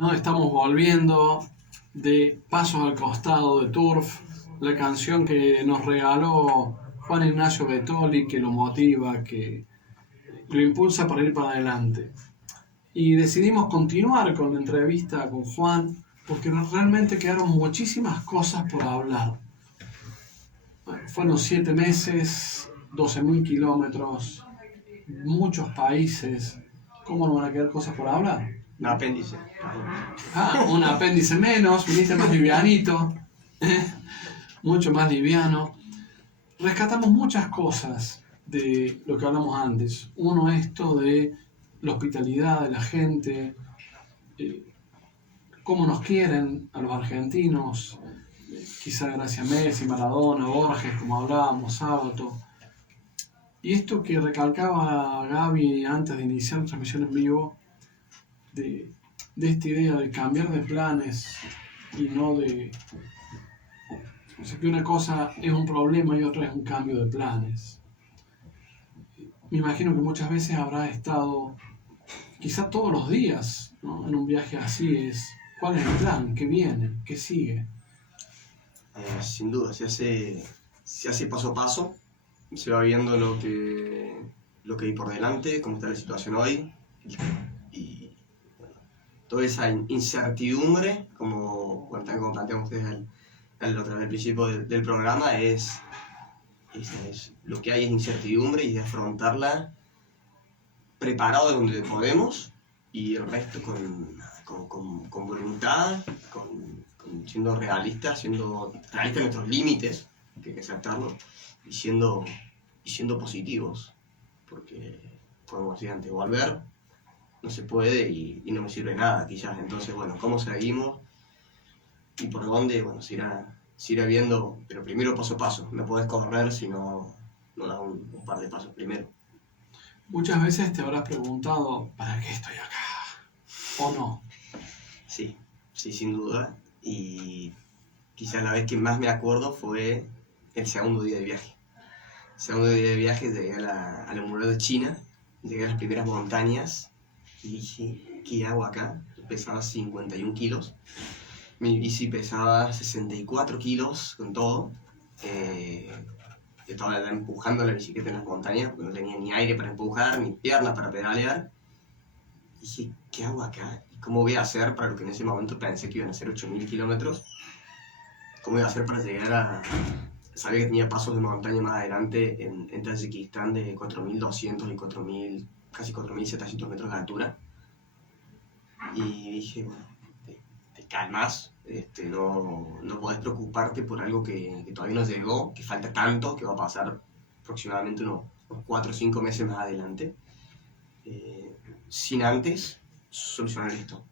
No, estamos volviendo de Pasos al Costado de Turf, la canción que nos regaló Juan Ignacio Betoli, que lo motiva, que lo impulsa para ir para adelante. Y decidimos continuar con la entrevista con Juan, porque realmente quedaron muchísimas cosas por hablar. Fueron 7 meses, 12.000 kilómetros, muchos países. ¿Cómo no van a quedar cosas por hablar? Un apéndice. Un apéndice menos, viniste más livianito, mucho más liviano. Rescatamos muchas cosas de lo que hablamos antes. Uno, esto de la hospitalidad de la gente, cómo nos quieren a los argentinos, quizá gracias a Messi, Maradona, Borges, como hablábamos, Sábato. Y esto que recalcaba Gaby antes de iniciar la transmisión en vivo, de esta idea de cambiar de planes y no de... O sea, que una cosa es un problema y otra es un cambio de planes. Me imagino que muchas veces habrá estado, quizá todos los días, ¿no? En un viaje así ¿cuál es el plan? ¿Qué viene? ¿Qué sigue? Sin duda, se hace paso a paso, se va viendo lo que hay por delante, cómo está la situación hoy, y bueno, toda esa incertidumbre, como planteamos ustedes al principio del programa, es lo que hay es incertidumbre y de afrontarla preparado de donde podemos y el resto con voluntad, siendo realistas en nuestros límites, que hay que aceptarlo, y siendo positivos, porque, como decía antes, volver no se puede y no me sirve nada, quizás. Entonces, bueno, ¿cómo seguimos? Y por dónde, bueno, se irá viendo, pero primero paso a paso. No podés correr si no das un par de pasos primero. Muchas veces te habrás preguntado, ¿para qué estoy acá? ¿O no? Sí, sin duda. Y quizás la vez que más me acuerdo fue el segundo día de viaje. El segundo día de viaje llegué a la muralla de China, llegué a las primeras montañas y dije, ¿qué hago acá? Pesaba 51 kilos. Mi bici pesaba 64 kilos con todo. Estaba empujando la bicicleta en las montañas porque no tenía ni aire para empujar, ni piernas para pedalear. Y dije, ¿qué hago acá? ¿Cómo voy a hacer para lo que en ese momento pensé que iban a ser 8.000 kilómetros? ¿Cómo voy a hacer para llegar a...? Sabía que tenía pasos de montaña más adelante en Tayikistán de 4.200 y 4.000, casi 4.700 metros de altura. Y dije, bueno, te calmas, no podés preocuparte por algo que todavía no llegó, que falta tanto, que va a pasar aproximadamente unos 4 o 5 meses más adelante, sin antes solucionar esto.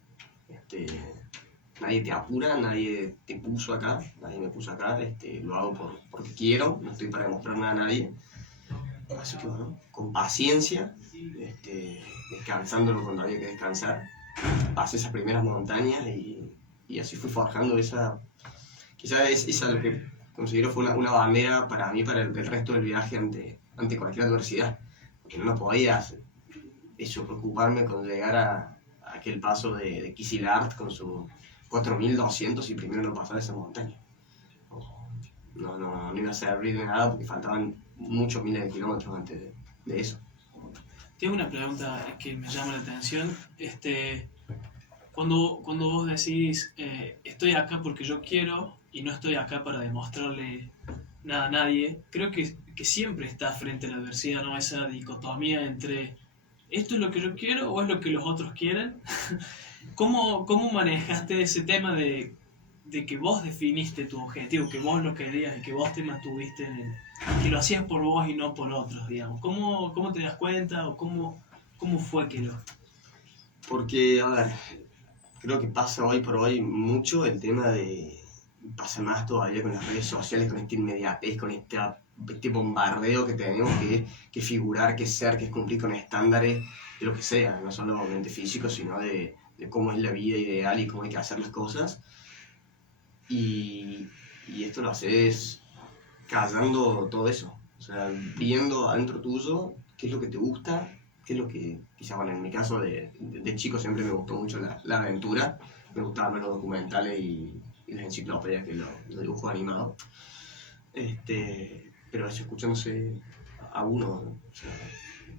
Nadie te apura, nadie te puso acá, nadie me puso acá, lo hago porque quiero, no estoy para demostrar nada a nadie. Así que bueno, con paciencia, descansándolo cuando había que descansar, pasé esas primeras montañas y así fui forjando esa lo que considero fue una bandera para mí, para el resto del viaje ante cualquier adversidad, porque no podía preocuparme con llegar a aquel paso de Kicilart con su 4.200 y primero no pasar esa montaña. No iba a servir de nada porque faltaban muchos miles de kilómetros antes de eso. Tengo una pregunta que me llama la atención. Cuando vos decís, estoy acá porque yo quiero y no estoy acá para demostrarle nada a nadie, creo que siempre está frente a la adversidad, ¿no? Esa dicotomía entre esto es lo que yo quiero o es lo que los otros quieren. ¿Cómo manejaste ese tema de que vos definiste tu objetivo, que vos lo querías y que vos te mantuviste que lo hacías por vos y no por otros, digamos? ¿Cómo te das cuenta o cómo fue que lo...? Porque, a ver, creo que pasa hoy por hoy mucho el tema pasa más todavía con las redes sociales, con esta inmediatez, con este bombardeo que tenemos que figurar, que ser, que es cumplir con estándares de lo que sea, no solamente físicos, sino de cómo es la vida ideal y cómo hay que hacer las cosas. Y esto lo haces callando todo eso, o sea, viendo adentro tuyo qué es lo que te gusta, ¿Qué es lo que, quizás, bueno, en mi caso de chico siempre me gustó mucho la aventura, me gustaban ver los documentales y las enciclopedias que los dibujos animados, pero eso escuchándose a uno, ¿no?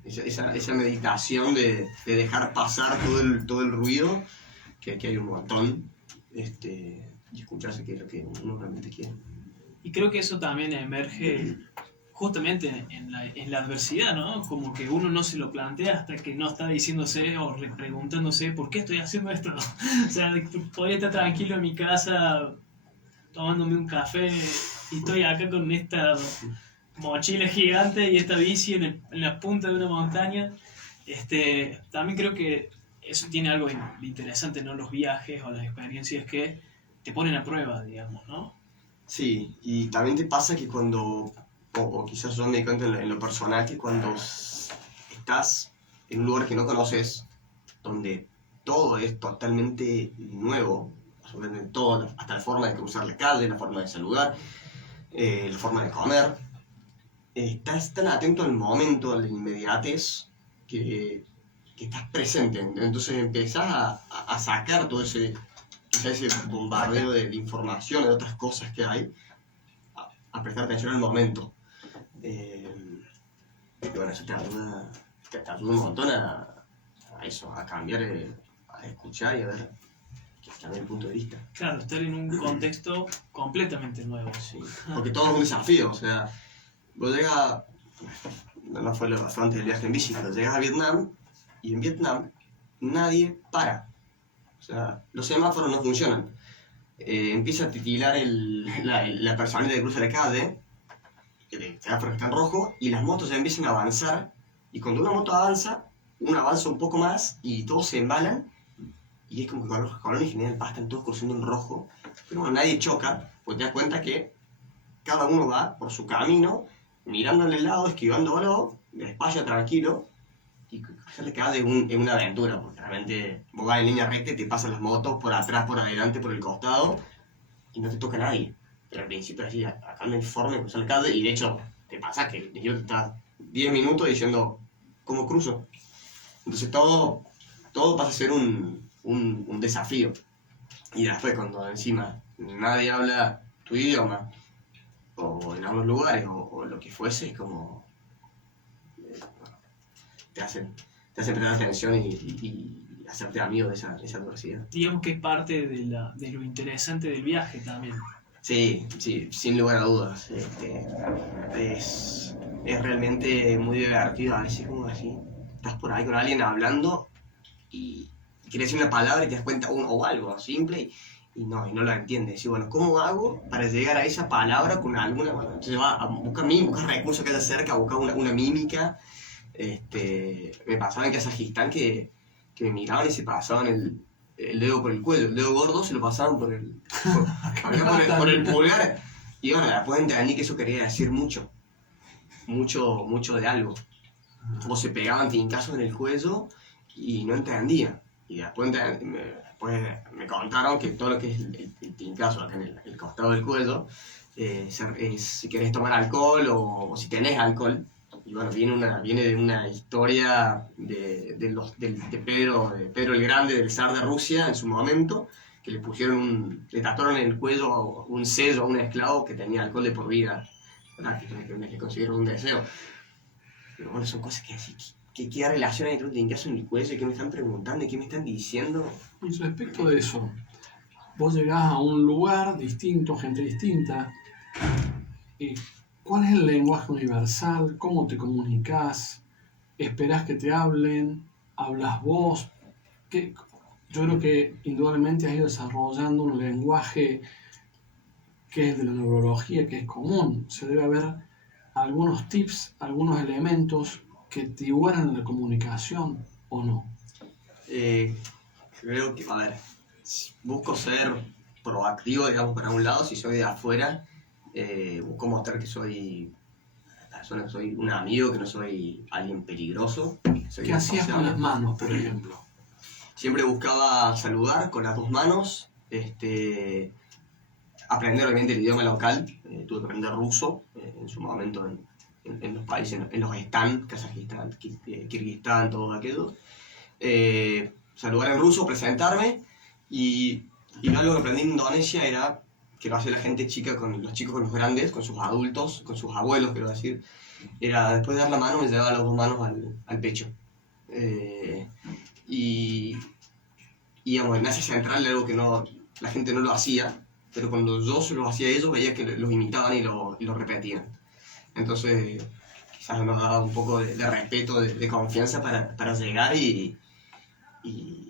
O sea, esa meditación de dejar pasar todo el ruido, que aquí hay un montón, y escucharse que es lo que uno realmente quiere. Y creo que eso también emerge justamente en la adversidad, ¿no? Como que uno no se lo plantea hasta que no está diciéndose o preguntándose ¿por qué estoy haciendo esto? O sea, podría estar tranquilo en mi casa tomándome un café y estoy acá con esta mochila gigante y esta bici en la punta de una montaña. También creo que eso tiene algo interesante, ¿no? Los viajes o las experiencias que te ponen a prueba, digamos, ¿no? Sí, y también te pasa que cuando, o quizás yo me di cuenta en lo personal, que cuando estás en un lugar que no conoces, donde todo es totalmente nuevo, absolutamente todo, hasta la forma de cruzar la calle, la forma de saludar, la forma de comer, estás tan atento al momento, a la inmediatez, que estás presente. Entonces empezás a sacar todo ese bombardeo de información, de otras cosas que hay, a prestar atención al momento. Y bueno, eso te ayuda un montón a eso, a cambiar, a escuchar y a ver, cambiar el punto de vista. Claro, estar en un contexto completamente nuevo. Sí, porque todo es un desafío, o sea, vos llegas, no fue antes del viaje en bici, pero llegas a Vietnam, y en Vietnam nadie para. O sea, los semáforos no funcionan. Empieza a titilar la personalidad que cruza la calle, el semáforo está en rojo, y las motos ya empiezan a avanzar, y cuando una moto avanza, una avanza un poco más, y todos se embalan, y es como que con los colores en general están todos cruzando en rojo, pero bueno, nadie choca, pues te das cuenta que cada uno va por su camino, mirándole al lado, esquivándolo, despacio, tranquilo, y cruzar la calle es una aventura, porque realmente vos vas en línea recta y te pasan las motos por atrás, por adelante, por el costado, y no te toca a nadie. Pero al principio así, acá me informe, cruzar la calle, y de hecho, te pasa que yo te estás 10 minutos diciendo, ¿cómo cruzo? Entonces todo pasa a ser un desafío. Y después cuando encima nadie habla tu idioma, o en algunos lugares, o lo que fuese, es como... te hacen prestar atención y hacerte amigo de esa adversidad. Digamos que es parte de lo interesante del viaje también. Sí, sin lugar a dudas. Es realmente muy divertido. A veces como así, estás por ahí con alguien hablando y quieres decir una palabra y te das cuenta o algo simple y no la entiendes. Y bueno, ¿cómo hago para llegar a esa palabra con alguna? Bueno, entonces va a buscar recursos que haya cerca, a buscar una mímica. Me pasaba en Kazajistán que me miraban y se pasaban el dedo por el cuello, el dedo gordo se lo pasaban por el pulgar, y bueno, después entendí que eso quería decir mucho de algo, o se pegaban tincazos en el cuello y no entendía, y después me contaron que todo lo que es el tincazo acá en el costado del cuello es si querés tomar alcohol o si tenés alcohol. Y bueno, viene de una historia de Pedro el Grande, del zar de Rusia en su momento, que le tatuaron en el cuello un sello a un esclavo que tenía alcohol de por vida, ¿verdad? Que le consiguieron un deseo. Pero bueno, son cosas que así, ¿qué relación hay entre un tincazo en el cuello? ¿Qué me están preguntando? ¿Qué me están diciendo? Y respecto de eso, vos llegás a un lugar distinto, gente distinta, y ¿cuál es el lenguaje universal? ¿Cómo te comunicas? ¿Esperás que te hablen? ¿Hablas vos? Yo creo que indudablemente has ido desarrollando un lenguaje que es de la neurología, que es común. Se debe haber algunos tips, algunos elementos que te ayudan en la comunicación, ¿o no? Creo que, a ver, busco ser proactivo, digamos, por un lado, si soy de afuera. Busco mostrar que soy un amigo, que no soy alguien peligroso. ¿Qué hacías con las manos, por ejemplo? Siempre buscaba saludar con las dos manos, aprender obviamente el idioma local. Tuve que aprender ruso en su momento en los países, en los Stan, Kazajistán, Kirguistán, todo aquello. Saludar en ruso, presentarme, y algo que aprendí en Indonesia era que lo hacía la gente chica con los chicos, con los grandes, con sus adultos, con sus abuelos, quiero decir. Era, después de dar la mano, me llevaba las dos manos al pecho. Y digamos, en Asia Central algo que la gente no lo hacía, pero cuando yo se lo hacía a ellos, veía que los imitaban y lo repetían. Entonces, quizás nos daba un poco de respeto, de confianza para llegar y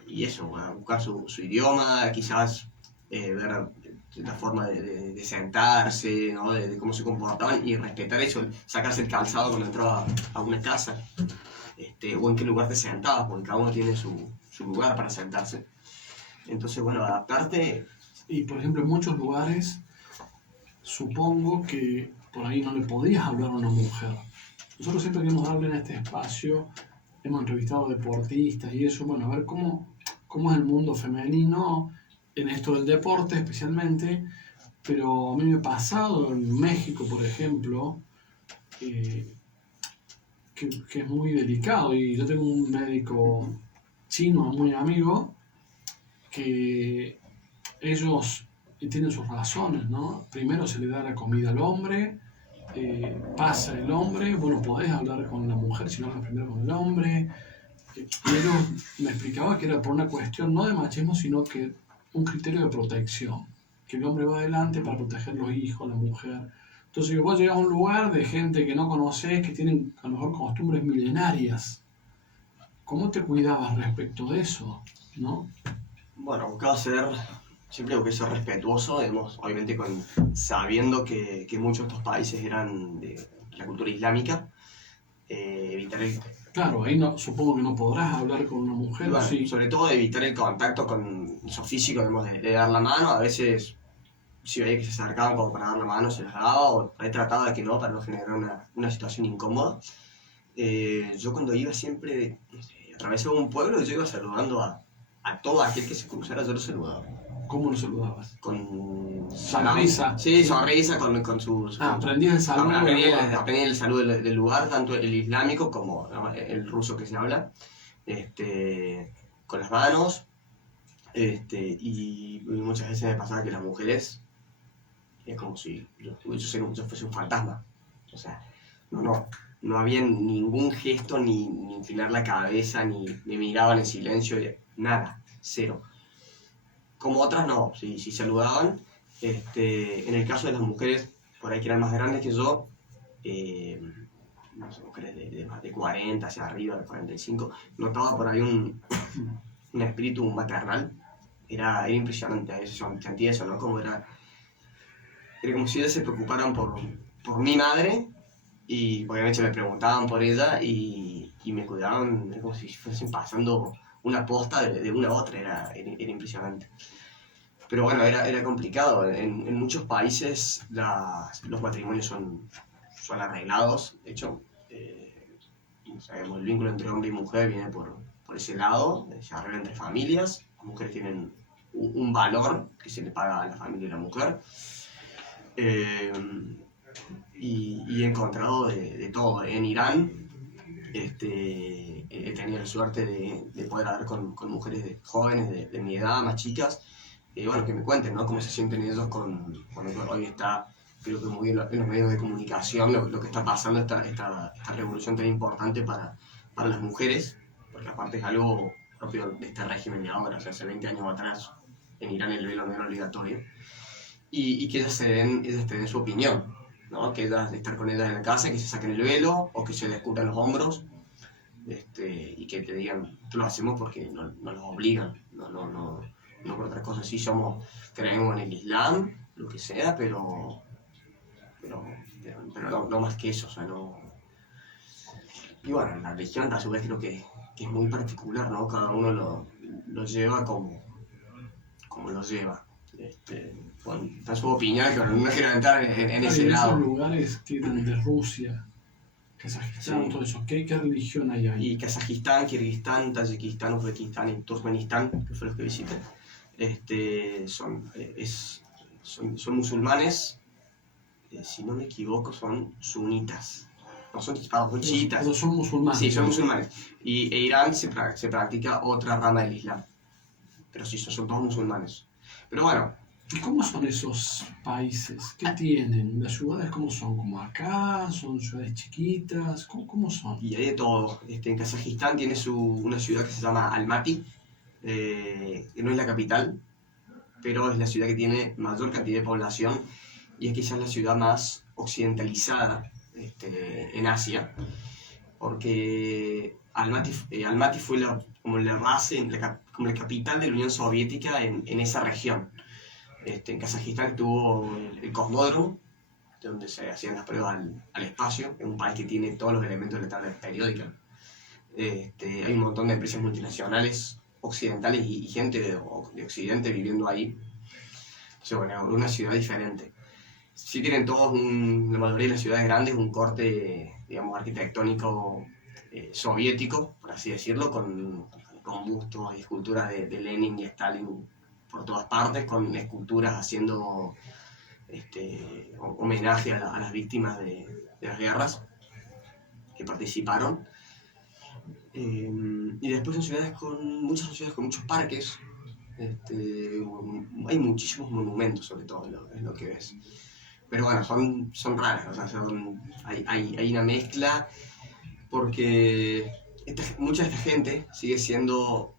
eso, a buscar su idioma, quizás ver la forma de sentarse, ¿no? de cómo se comportaban y respetar eso, sacarse el calzado cuando entraba a una casa, o en qué lugar te sentabas, porque cada uno tiene su lugar para sentarse. Entonces, bueno, adaptarte. Y por ejemplo, en muchos lugares, supongo que por ahí no le podías hablar a una mujer. Nosotros siempre queremos darle en este espacio, hemos entrevistado deportistas y eso, bueno, a ver cómo es el mundo femenino en esto del deporte especialmente, pero a mí me ha pasado en México, por ejemplo, que es muy delicado, y yo tengo un médico chino muy amigo que ellos tienen sus razones, ¿no? Primero se le da la comida al hombre, pasa el hombre, bueno, podés hablar con la mujer si no hablas primero con el hombre. Y ellos me explicaba que era por una cuestión no de machismo, sino que un criterio de protección, que el hombre va adelante para proteger los hijos, la mujer. Entonces vos llegas a un lugar de gente que no conoces, que tienen a lo mejor costumbres milenarias. ¿Cómo te cuidabas respecto de eso, no? Bueno, buscaba siempre busqué ser respetuoso, digamos, obviamente sabiendo que muchos de estos países eran de la cultura islámica, evitar Claro, ahí no, supongo que no podrás hablar con una mujer, bueno, sí. sobre todo evitar el contacto con eso físico, digamos, de dar la mano. A veces, si veía que se acercaban como para dar la mano, se las daba, o he tratado de que no, para no generar una situación incómoda. Yo cuando iba siempre, atravesaba un pueblo, yo iba saludando a todo aquel que se cruzara, yo lo saludaba. ¿Cómo lo saludabas? Con sonrisa. Sí, sonrisa, con sus... aprendí el saludo. Aprendí el saludo del lugar, tanto el islámico como el ruso que se habla, con las manos, y muchas veces me pasaba que las mujeres, es como si yo fuese un fantasma. O sea, no había ningún gesto, ni inclinar la cabeza, ni me miraban en silencio, nada, cero. Como otras no, sí saludaban. En el caso de las mujeres, por ahí que eran más grandes que yo, no sé, mujeres de 40 hacia arriba, de 45, notaba por ahí un espíritu maternal. Era impresionante, a veces sentía eso, ¿no? Era como si ellas se preocuparan por mi madre, y obviamente me preguntaban por ella y me cuidaban como si fuesen pasando una posta de una a otra, era impresionante. Pero bueno, era complicado. En muchos países los matrimonios son arreglados. De hecho, el vínculo entre hombre y mujer viene por ese lado, se arregla entre familias. Las mujeres tienen un valor que se le paga a la familia y a la mujer. Y he encontrado de todo. En Irán he tenido la suerte de poder hablar con mujeres jóvenes de mi edad, más chicas, bueno, que me cuenten, ¿no? Cómo se sienten ellos cuando hoy está, creo que muy en los medios de comunicación, lo que está pasando, esta revolución tan importante para las mujeres, porque aparte es algo propio de este régimen de ahora. O sea, hace 20 años atrás en Irán el velo no era obligatorio, y que ellas te den su opinión, ¿no? Que ellas, de estar con ellas en la casa, que se saquen el velo o que se descubran los hombros, y que te digan, lo hacemos porque no los obligan, no por otras cosas. Sí creemos en el Islam, lo que sea, pero no más que eso, o sea, no. Y bueno, la religión a su vez creo que es muy particular, ¿no? Cada uno lo lleva como lo lleva. Da su opinión, que no quiero entrar en ese lado. Esos lugares que eran de Rusia, Kazajistán, sí, todo eso, ¿qué religión hay ahí? Y Kazajistán, Kirguistán, Tayikistán, Uzbekistán y Turkmenistán, que fue los que visité, son musulmanes, si no me equivoco son sunitas. no son chispados, son chiitas. Pero son musulmanes. Sí, son musulmanes. E Irán se practica otra rama del Islam. Pero sí, son todos musulmanes. Pero bueno, ¿Y cómo son esos países? ¿Qué tienen? ¿Las ciudades cómo son? ¿Como acá? ¿Son ciudades chiquitas? ¿Cómo son? y hay de todo. En Kazajistán tiene una ciudad que se llama Almaty, que no es la capital, pero es la ciudad que tiene mayor cantidad de población y es quizás la ciudad más occidentalizada en Asia, porque Almaty fue como la base, como la capital de la Unión Soviética en esa región. En Kazajistán estuvo el Cosmódromo, donde se hacían las pruebas al espacio, es un país que tiene todos los elementos de la tabla periódica. Hay un montón de empresas multinacionales occidentales y gente de Occidente viviendo ahí. Entonces, bueno, una ciudad diferente. Sí tienen todos, la mayoría de las ciudades grandes, un corte, digamos, arquitectónico soviético, por así decirlo, con bustos y esculturas de Lenin y Stalin por todas partes, con esculturas haciendo homenaje a las víctimas de las guerras que participaron. Y después son muchas ciudades con muchos parques. Hay muchísimos monumentos, sobre todo, es lo que ves. Pero bueno, son raras, o sea, hay una mezcla, porque mucha de esta gente sigue siendo,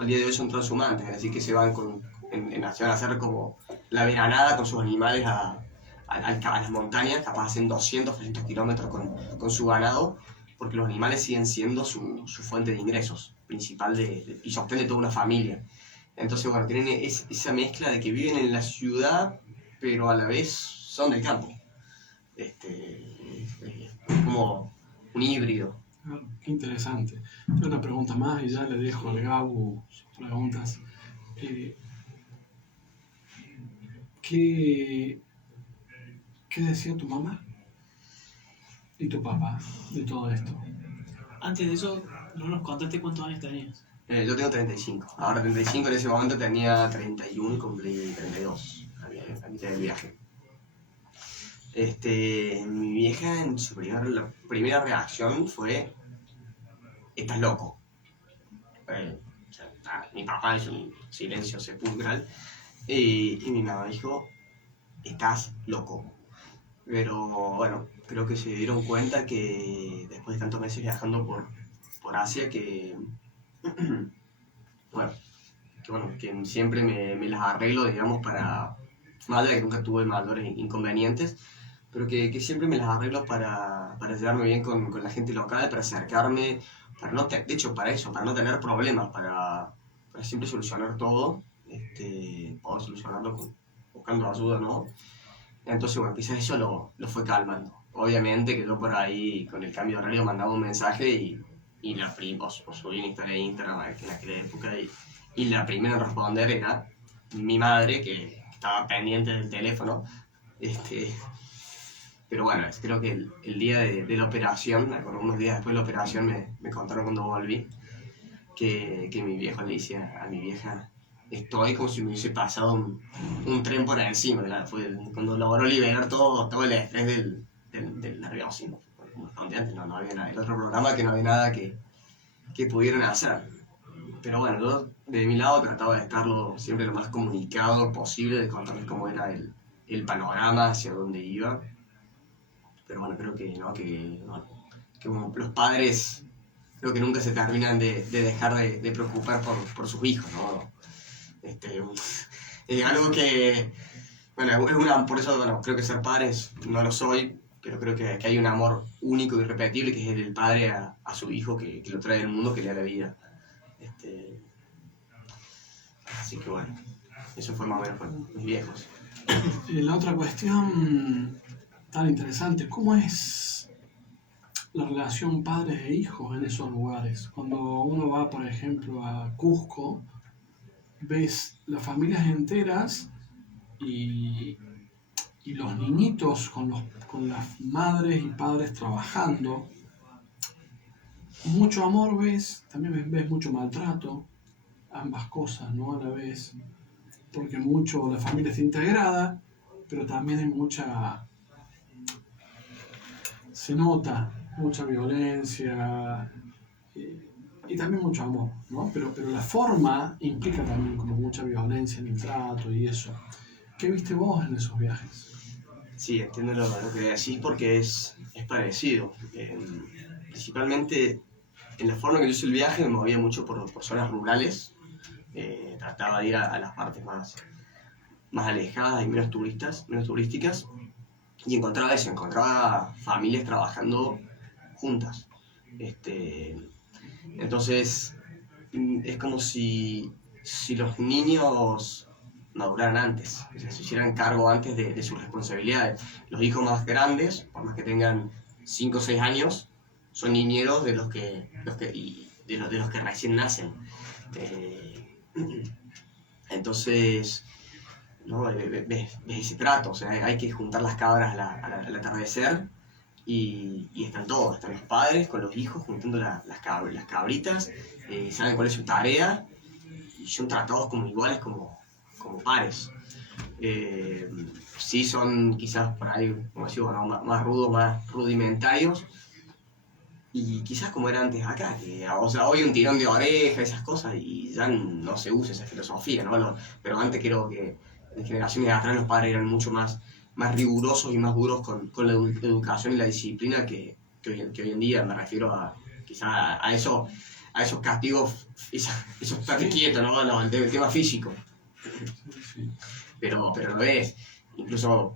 al día de hoy son transhumantes, así que se van se van a hacer como la veranada con sus animales a las montañas, capaz hacen 200, 300 kilómetros con su ganado, porque los animales siguen siendo su fuente de ingresos principal y sostén de toda una familia. Entonces, bueno, tienen esa mezcla de que viven en la ciudad, pero a la vez son del campo. Es como un híbrido. Claro, qué interesante. Tengo una pregunta más y ya le dejo al Gabu sus preguntas. ¿Qué decía tu mamá y tu papá de todo esto? Antes de eso, no nos contaste cuántos años tenías. Yo tengo 35. Ahora 35, en ese momento tenía 31 y cumplí 32 a mitad del viaje. Mi vieja en la primera reacción fue: estás loco. Mi papá hizo un silencio sepulcral y mi mamá dijo: estás loco. Pero bueno, creo que se dieron cuenta que después de tantos meses viajando por Asia que siempre me las arreglo, digamos, más allá de que nunca tuve mayores inconvenientes, pero que siempre me las arreglo para llevarme bien con la gente local, para acercarme, de hecho para eso, para no tener problemas, para siempre solucionar todo, poder solucionarlo buscando ayuda, ¿no? Entonces, bueno, quizás eso lo fue calmando. Obviamente que yo por ahí, con el cambio de horario, mandaba un mensaje y o subí una historia de Instagram, que en aquella época, y la primera en responder era mi madre, que estaba pendiente del teléfono. Pero bueno, creo que el día de la operación, unos días después de la operación, me contaron cuando volví que mi viejo le decía a mi vieja: estoy como si me hubiese pasado un tren por encima. Fue cuando logró liberar todo el estrés del nerviosismo. Donde antes no había nada, el otro programa, que no había nada que pudieran hacer. Pero bueno, yo de mi lado trataba de estarlo siempre lo más comunicado posible, de contarles cómo era el panorama, hacia dónde iba. Pero bueno, creo que como los padres, creo que nunca se terminan de dejar de preocupar por sus hijos, ¿no? Es algo que, bueno, por eso, bueno, creo que ser padres no lo soy, pero creo que hay un amor único y irrepetible, que es el del padre a su hijo, que lo trae al mundo, que le da la vida. Así que bueno, eso fue más o menos con mis viejos. La otra cuestión tan interesante, ¿cómo es la relación padres e hijos en esos lugares? Cuando uno va, por ejemplo, a Cusco, ves las familias enteras y los niñitos con las madres y padres trabajando. Mucho amor ves, también ves mucho maltrato, ambas cosas, ¿no? A la vez, porque la familia está integrada, pero también hay se nota mucha violencia y también mucho amor, ¿no? Pero la forma implica también como mucha violencia en el trato y eso. ¿Qué viste vos en esos viajes? Sí, entiendo lo que decís porque es parecido. Principalmente en la forma que yo hice el viaje me movía mucho por zonas rurales. Trataba de ir a las partes más alejadas y menos turísticas. Y encontraba eso, encontraba familias trabajando juntas. Entonces, es como si los niños maduraran antes, o sea, se hicieran cargo antes de sus responsabilidades. Los hijos más grandes, por más que tengan 5 o 6 años, son niñeros de los que recién nacen. Entonces, ¿no? Ves ese trato, o sea, hay que juntar las cabras al atardecer y están todos, están los padres con los hijos juntando las cabritas, saben cuál es su tarea y son tratados como iguales, como pares. Sí son quizás por ahí, como decía, ¿no? más rudos, más rudimentarios y quizás como era antes acá, que o sea, hoy un tirón de oreja, esas cosas y ya no se usa esa filosofía, ¿no? Pero antes creo que en generaciones atrás los padres eran mucho más rigurosos y más duros con la educación y la disciplina que hoy en día. Me refiero a quizás a esos castigos, esos estate quietos, ¿no? El tema físico. Pero lo es. Incluso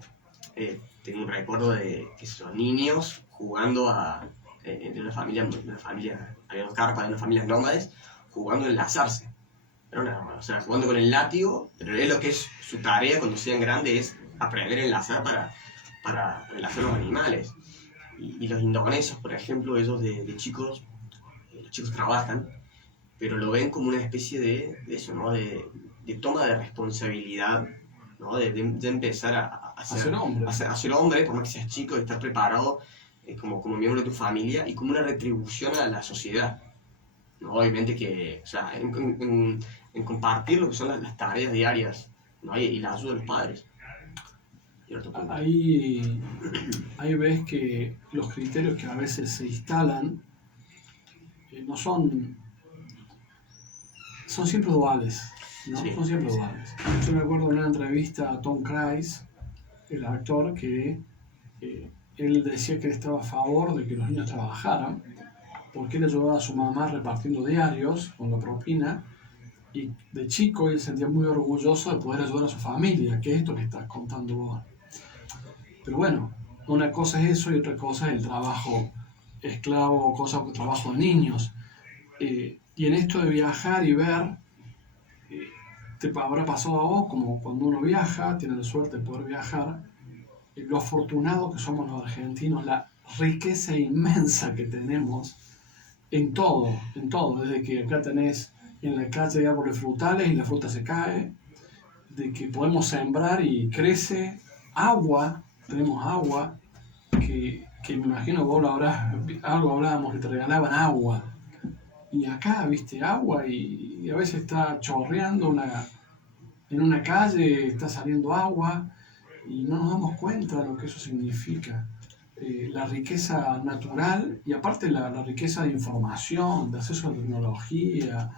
tengo un recuerdo de que esos niños jugando en una familia, había 2 carpas de unas familias nómades, jugando a enlazarse. O sea, jugando con el látigo, pero es lo que es su tarea cuando sean grandes, es aprender a enlazar para enlazar los animales. Y los indoneses, por ejemplo, ellos de chicos, los chicos trabajan, pero lo ven como una especie de eso, ¿no? De toma de responsabilidad, ¿no? De empezar a ser hombre, por más que seas chico, de estar preparado como miembro de tu familia y como una retribución a la sociedad, ¿no? Obviamente que, o sea, en compartir lo que son las tareas diarias, ¿no? Y la ayuda de los padres. Ahí ves que los criterios que a veces se instalan no son siempre duales, ¿no? Sí. Son siempre duales. Yo me acuerdo de una entrevista a Tom Cruise, el actor, que él decía que él estaba a favor de que los niños trabajaran, porque él ayudaba a su mamá repartiendo diarios con la propina, y de chico él se sentía muy orgulloso de poder ayudar a su familia, que es esto que estás contando vos. Pero bueno, una cosa es eso y otra cosa es el trabajo esclavo, trabajo de niños. Y en esto de viajar y ver, te habrá pasado a vos, como cuando uno viaja, tiene la suerte de poder viajar, lo afortunado que somos los argentinos, la riqueza inmensa que tenemos en todo, desde que acá tenés en la calle árboles frutales y la fruta se cae, de que podemos sembrar y crece, agua, tenemos agua, que me imagino que vos algo hablábamos que te regalaban agua, y acá, viste, agua y a veces está chorreando en una calle, está saliendo agua, y no nos damos cuenta de lo que eso significa. La riqueza natural y aparte la riqueza de información, de acceso a la tecnología,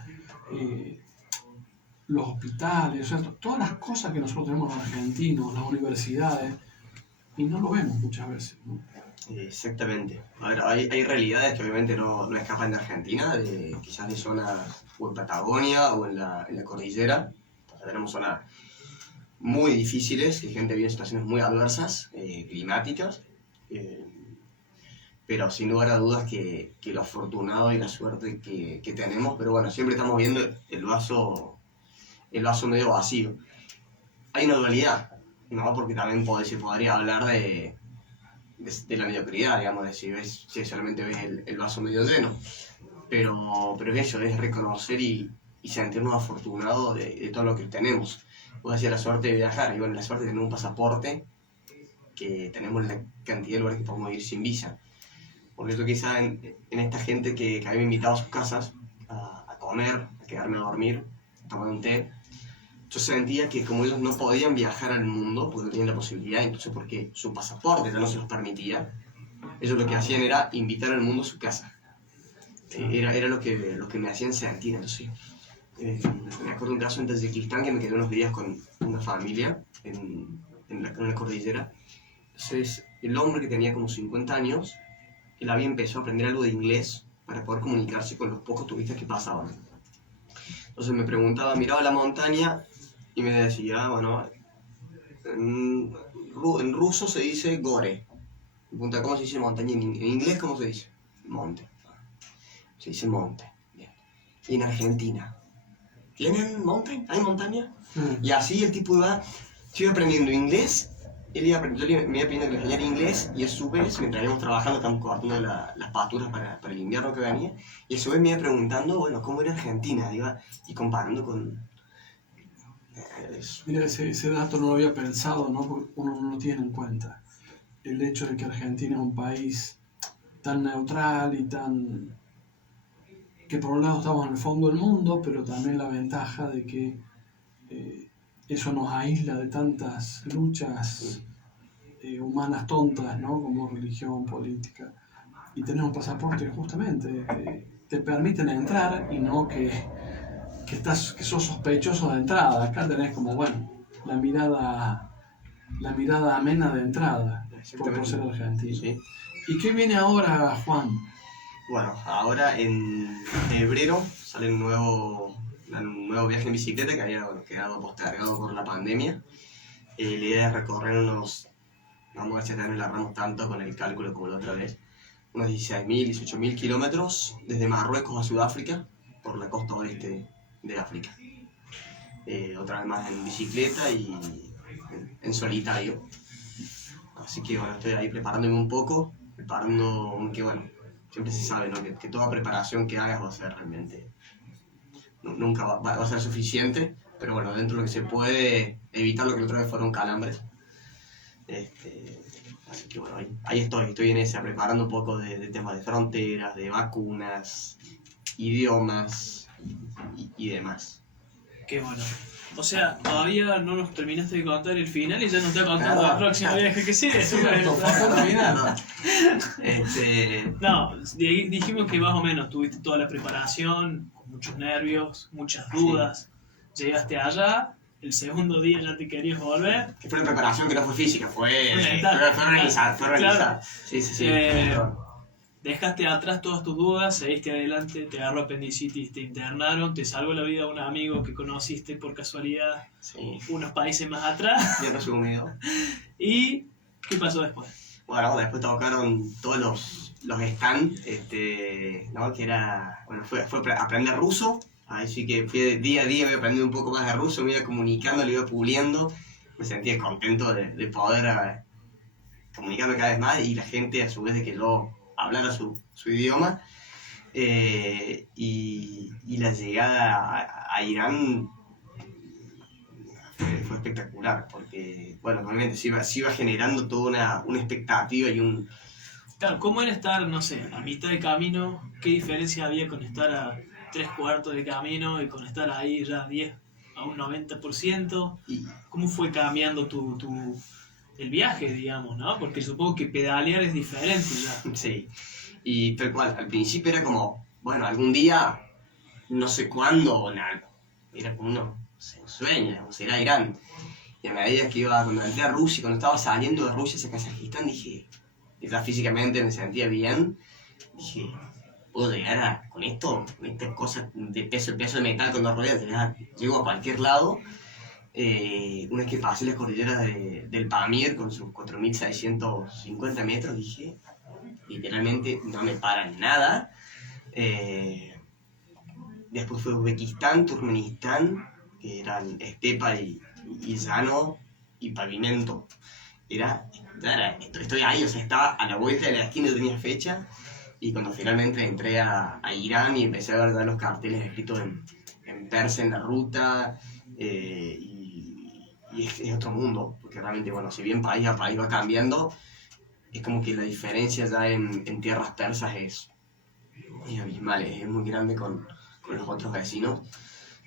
los hospitales, o sea, todas las cosas que nosotros tenemos los argentinos, las universidades, y no lo vemos muchas veces, ¿no? Exactamente. A ver, hay realidades que obviamente no escapan de Argentina, quizás de zonas o en Patagonia o en la cordillera. Entonces, tenemos zonas muy difíciles, que gente vive en situaciones muy adversas, climáticas, pero sin lugar a dudas que lo afortunado y la suerte que tenemos, pero bueno, siempre estamos viendo el vaso medio vacío. Hay una dualidad, ¿no? Porque también se podría hablar de la mediocridad, digamos, de si solamente ves el vaso medio lleno, pero es eso, es reconocer y sentirnos afortunados de todo lo que tenemos. Vos decías la suerte de viajar, y bueno, la suerte de tener un pasaporte, que tenemos la cantidad de lugares que podemos ir sin visa. Porque yo quizá en esta gente que había invitado a sus casas a comer, a quedarme a dormir, a tomar un té, yo sentía que como ellos no podían viajar al mundo, porque no tenían la posibilidad, entonces porque su pasaporte ya no se los permitía, ellos lo que hacían era invitar al mundo a su casa. Era lo que me hacían sentir. Entonces, me acuerdo un caso en Tayikistán que me quedé unos días con una familia en la cordillera. Entonces, el hombre que tenía como 50 años, él había empezado a aprender algo de inglés para poder comunicarse con los pocos turistas que pasaban. Entonces me preguntaba, miraba la montaña y me decía, bueno, en ruso se dice gore. Me pregunta, ¿cómo se dice montaña? En inglés, ¿cómo se dice? Monte. Se dice monte. Bien. Y en Argentina, ¿tienen mountain? ¿Hay montaña? Y así el tipo iba aprendiendo inglés. Yo me iba pidiendo que le enseñara inglés y a su vez, mientras íbamos trabajando, estamos cortando las pasturas para el invierno que venía, y a su vez me iba preguntando, bueno, cómo era Argentina, y comparando con... Mira, ese dato no lo había pensado, ¿no? Porque uno no lo tiene en cuenta. El hecho de que Argentina es un país tan neutral y tan... que por un lado estamos en el fondo del mundo, pero también la ventaja de que eso nos aísla de tantas luchas humanas tontas, ¿no? Como religión, política. Y tenés un pasaporte que justamente te permiten entrar y no que sos sospechoso de entrada. Acá tenés como, bueno, la mirada amena de entrada por ser argentino. Sí. ¿Y qué viene ahora, Juan? Bueno, ahora en febrero sale un nuevo viaje en bicicleta que había quedado postergado por la pandemia. La idea es recorrer vamos a ver si esta vez no la erramos tanto con el cálculo como la otra vez, unos 16.000, 18.000 kilómetros desde Marruecos a Sudáfrica por la costa oeste de África. Otra vez más en bicicleta y en solitario. Así que bueno, estoy ahí preparándome un poco, aunque bueno, siempre se sabe, ¿no? que toda preparación que hagas va a ser realmente, nunca va a ser suficiente, pero bueno, dentro de lo que se puede, evitar lo que la otra vez fueron calambres. Así que bueno, ahí estoy en esa, preparando un poco de temas de fronteras, de vacunas, idiomas y demás. Qué bueno. O sea, todavía no nos terminaste de contar el final y ya nos está contando el próximo viaje que sigue. No, dijimos que más o menos tuviste toda la preparación, con muchos nervios, muchas dudas. Sí. Llegaste allá, el segundo día ya te querías volver. Que fue una preparación que no fue física, fue organizada. Claro. Sí. Dejaste atrás todas tus dudas, seguiste adelante, te agarró apendicitis, te internaron, te salvó la vida un amigo que conociste por casualidad unos países más atrás. Bien resumido. ¿Y qué pasó después? Bueno, después tocaron todos los stands, ¿no? Que era, bueno, fue aprender ruso. Ahí sí que fui de día a día, voy aprendiendo un poco más de ruso, me iba comunicando, lo iba puliendo. Me sentía contento de poder comunicarme cada vez más y la gente a su vez de que yo hablara su idioma. Y la llegada a Irán fue espectacular, porque, bueno, realmente se iba generando toda una expectativa y un... Claro, ¿cómo era estar, no sé, a mitad de camino? ¿Qué diferencia había con estar a 3/4 de camino y con estar ahí ya 10 a un 90%? ¿Cómo fue cambiando el viaje, digamos, ¿no? Porque supongo que pedalear es diferente ya. Sí, y tal cual, al principio era como, bueno, algún día, no sé cuándo, era como un sueño, como será Irán. Y a medida que cuando entré a Rusia, cuando estaba saliendo de Rusia hacia Kazajistán, dije, ya físicamente me sentía bien, dije, puedo llegar con estas cosas de peso de metal con 2 ruedas, llego a cualquier lado. Una vez que pasé la cordillera del Pamir con sus 4.650 metros, dije, literalmente no me para nada. Después fue Uzbekistán, Turkmenistán, que eran estepa y llano y pavimento. Estoy ahí, o sea, estaba a la vuelta de la esquina, no tenía fecha. Y cuando finalmente entré a Irán y empecé a ver los carteles escritos en persa en la ruta, y es otro mundo, porque realmente, bueno, si bien país a país va cambiando, es como que la diferencia ya en tierras persas es abismal, es muy grande con los otros vecinos.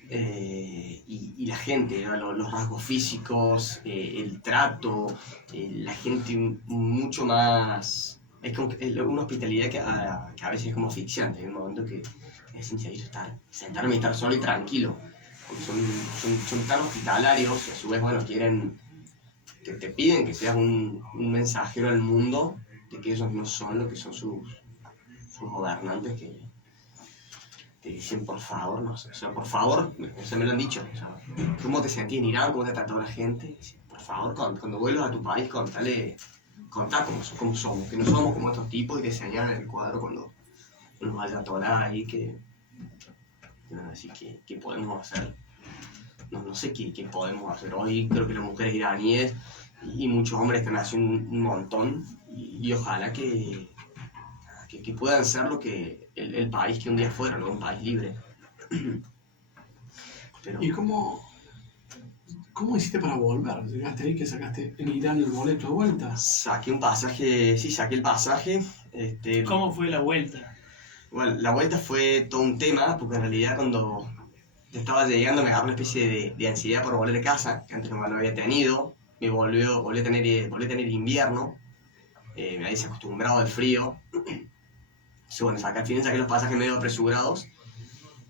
Y la gente, ¿no? Los rasgos físicos, el trato, la gente mucho más es como que es una hospitalidad que a veces es como asfixiante. Hay un momento que es sencillo sentarme y estar solo y tranquilo. Porque son tan hospitalarios, y a su vez, bueno, te piden que seas un mensajero al mundo de que ellos no son lo que son sus gobernantes, que te dicen por favor, no sé, o sea, por favor, o sea, me lo han dicho, o sea, ¿cómo te sentís en Irán? ¿Cómo te trató la gente? Por favor, cuando vuelvas a tu país, contá cómo somos, que no somos como estos tipos y te señalan en el cuadro cuando nos vaya a torar ahí, así que podemos hacer. No sé qué podemos hacer hoy. Creo que las mujeres iraníes y muchos hombres están haciendo un montón y ojalá que puedan ser lo que el país que un día fuera, ¿no? Un país libre. Pero, ¿Y cómo hiciste para volver? ¿Llegaste ahí que sacaste en Irán el boleto de vuelta? saqué el pasaje. ¿Cómo fue la vuelta? Bueno, la vuelta fue todo un tema, porque en realidad cuando estaba llegando me agarró una especie de ansiedad por volver a casa, que antes no lo había tenido. Volví a tener invierno, me había desacostumbrado al frío. Entonces, bueno, al final saqué los pasajes medio apresurados.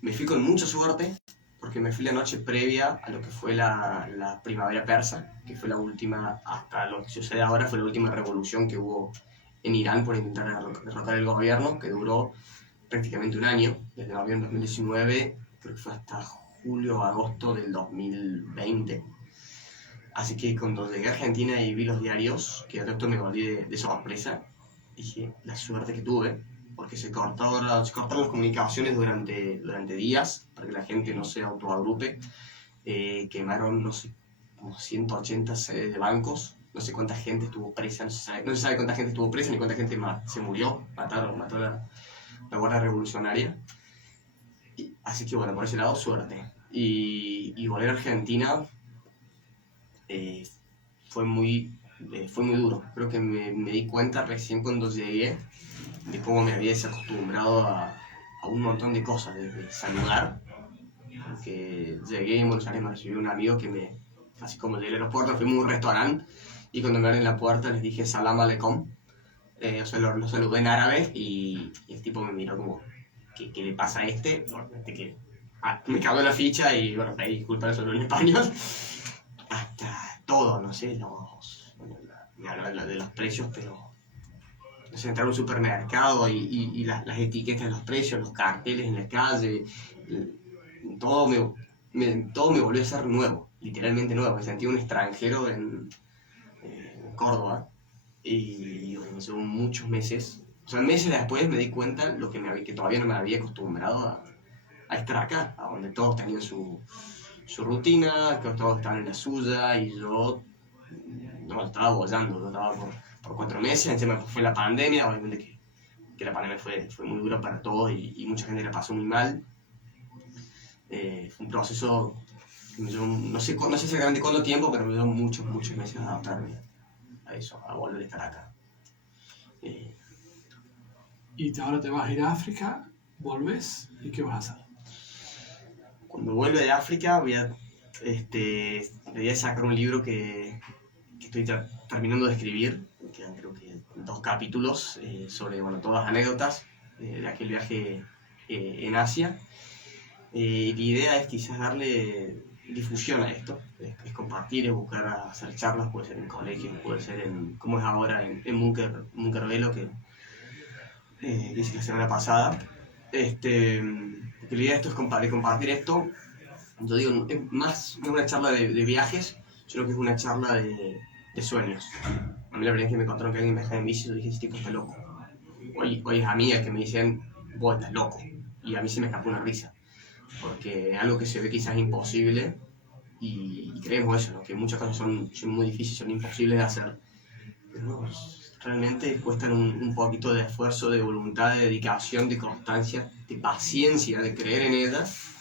Me fui con mucha suerte, porque me fui la noche previa a lo que fue la primavera persa, que fue la última, hasta lo que sucede ahora, fue la última revolución que hubo en Irán por intentar derrocar el gobierno, que duró prácticamente un año, desde noviembre de 2019, creo que fue hasta julio o agosto del 2020. Así que cuando llegué a Argentina y vi los diarios, que de pronto me volví de sorpresa, dije, la suerte que tuve, porque se cortaron las comunicaciones durante días, para que la gente no se autoagrupe. Quemaron, no sé, como 180 sedes de bancos, no sé cuánta gente estuvo presa, no se sabe cuánta gente estuvo presa ni cuánta gente se murió, mató la Guardia Revolucionaria. Así que bueno, por ese lado, suerte. Y volver a Argentina fue muy duro. Creo que me di cuenta recién cuando llegué de cómo me había desacostumbrado a un montón de cosas, desde saludar, porque llegué en Buenos Aires, me recibió un amigo así como llegué al aeropuerto, fuimos a un restaurante y cuando me abren la puerta les dije salam aleikum, o sea, lo saludé en árabe y el tipo me miró como, ¿qué le pasa a este? Me cagó la ficha y bueno, pedí disculpas solo en español. Hasta todo, no sé, me habla de los precios, pero no sé, entrar a un supermercado y las etiquetas de los precios, los carteles en la calle, todo me volvió a ser nuevo, literalmente nuevo. Me sentí un extranjero en Córdoba y bueno, me llevó muchos meses. O sea, meses después me di cuenta que todavía no me había acostumbrado a estar acá, a donde todos tenían su rutina, que todos estaban en la suya y yo no me estaba bollando. Yo estaba por 4 meses, encima fue la pandemia, obviamente que la pandemia fue muy dura para todos y mucha gente la pasó muy mal. Fue un proceso que me llevó, no sé exactamente cuánto tiempo, pero me llevó muchos meses a adaptarme a eso, a volver a estar acá. Y ahora te vas a ir a África, volves, ¿y qué vas a hacer? Cuando vuelva de África voy a sacar un libro que estoy terminando de escribir, quedan creo que 2 capítulos sobre, bueno, todas anécdotas de aquel viaje en Asia. La idea es quizás darle difusión a esto, es compartir, es buscar hacer charlas, puede ser en colegios, puede ser como es ahora en Múnker Velo, que hice la semana pasada. Porque la idea de esto es compartir esto. Yo digo, es más no una charla de viajes, yo creo que es una charla de sueños. A mí la verdad es que me contaron que alguien viajaba en bici y yo dije, ese tipo está loco. Hoy es amigas que me dicen, vos estás loco. Y a mí se me escapó una risa. Porque es algo que se ve quizás imposible y creemos eso, ¿no? Que muchas cosas son muy difíciles, son imposibles de hacer. Pero no, realmente cuestan un poquito de esfuerzo, de voluntad, de dedicación, de constancia, de paciencia, de creer en ellas.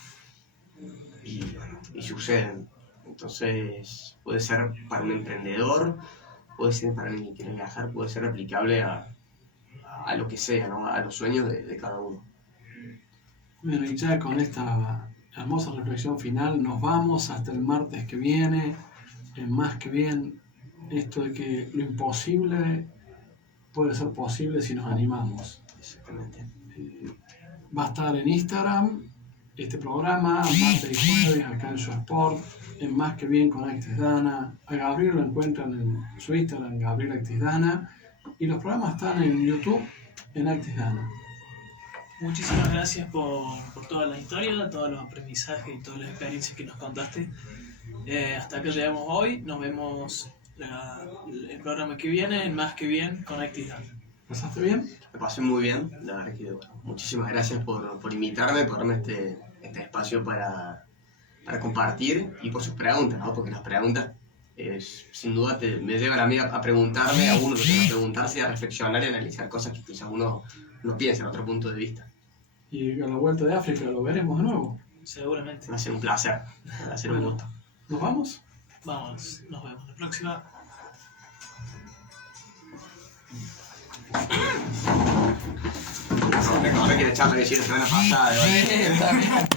Y suceden. Entonces puede ser para un emprendedor, puede ser para alguien que quiere viajar, puede ser aplicable a lo que sea, ¿no? A los sueños de cada uno. Bueno, y ya con esta hermosa reflexión final nos vamos hasta el martes que viene. Más que bien, esto de que lo imposible puede ser posible si nos animamos. Exactamente. Va a estar en Instagram este programa, martes y jueves, acá en Su Sport, en Más que Bien con Actis Dana. A Gabriel lo encuentran en su Instagram, Gabriel Actis Dana. Y los programas están en YouTube, en Actis Dana. Muchísimas gracias por toda la historia, todos los aprendizajes y todas las experiencias que nos contaste. Hasta acá llegamos hoy. Nos vemos el programa que viene, en Más que Bien con Actis Dana. ¿Pasaste bien? Me pasé muy bien, la verdad que bueno, muchísimas gracias por invitarme, por darme este espacio para compartir y por sus preguntas, ¿no? Porque las preguntas sin duda me llevan a mí a preguntarme, a uno lo que va a preguntarse, a reflexionar y analizar cosas que quizás uno no piensa en otro punto de vista. Y a la vuelta de África lo veremos de nuevo. Seguramente. Va a ser un placer, va a ser un gusto. ¿Nos vamos? Vamos, nos vemos la próxima. Recordé que la charla que hicieron la semana pasada.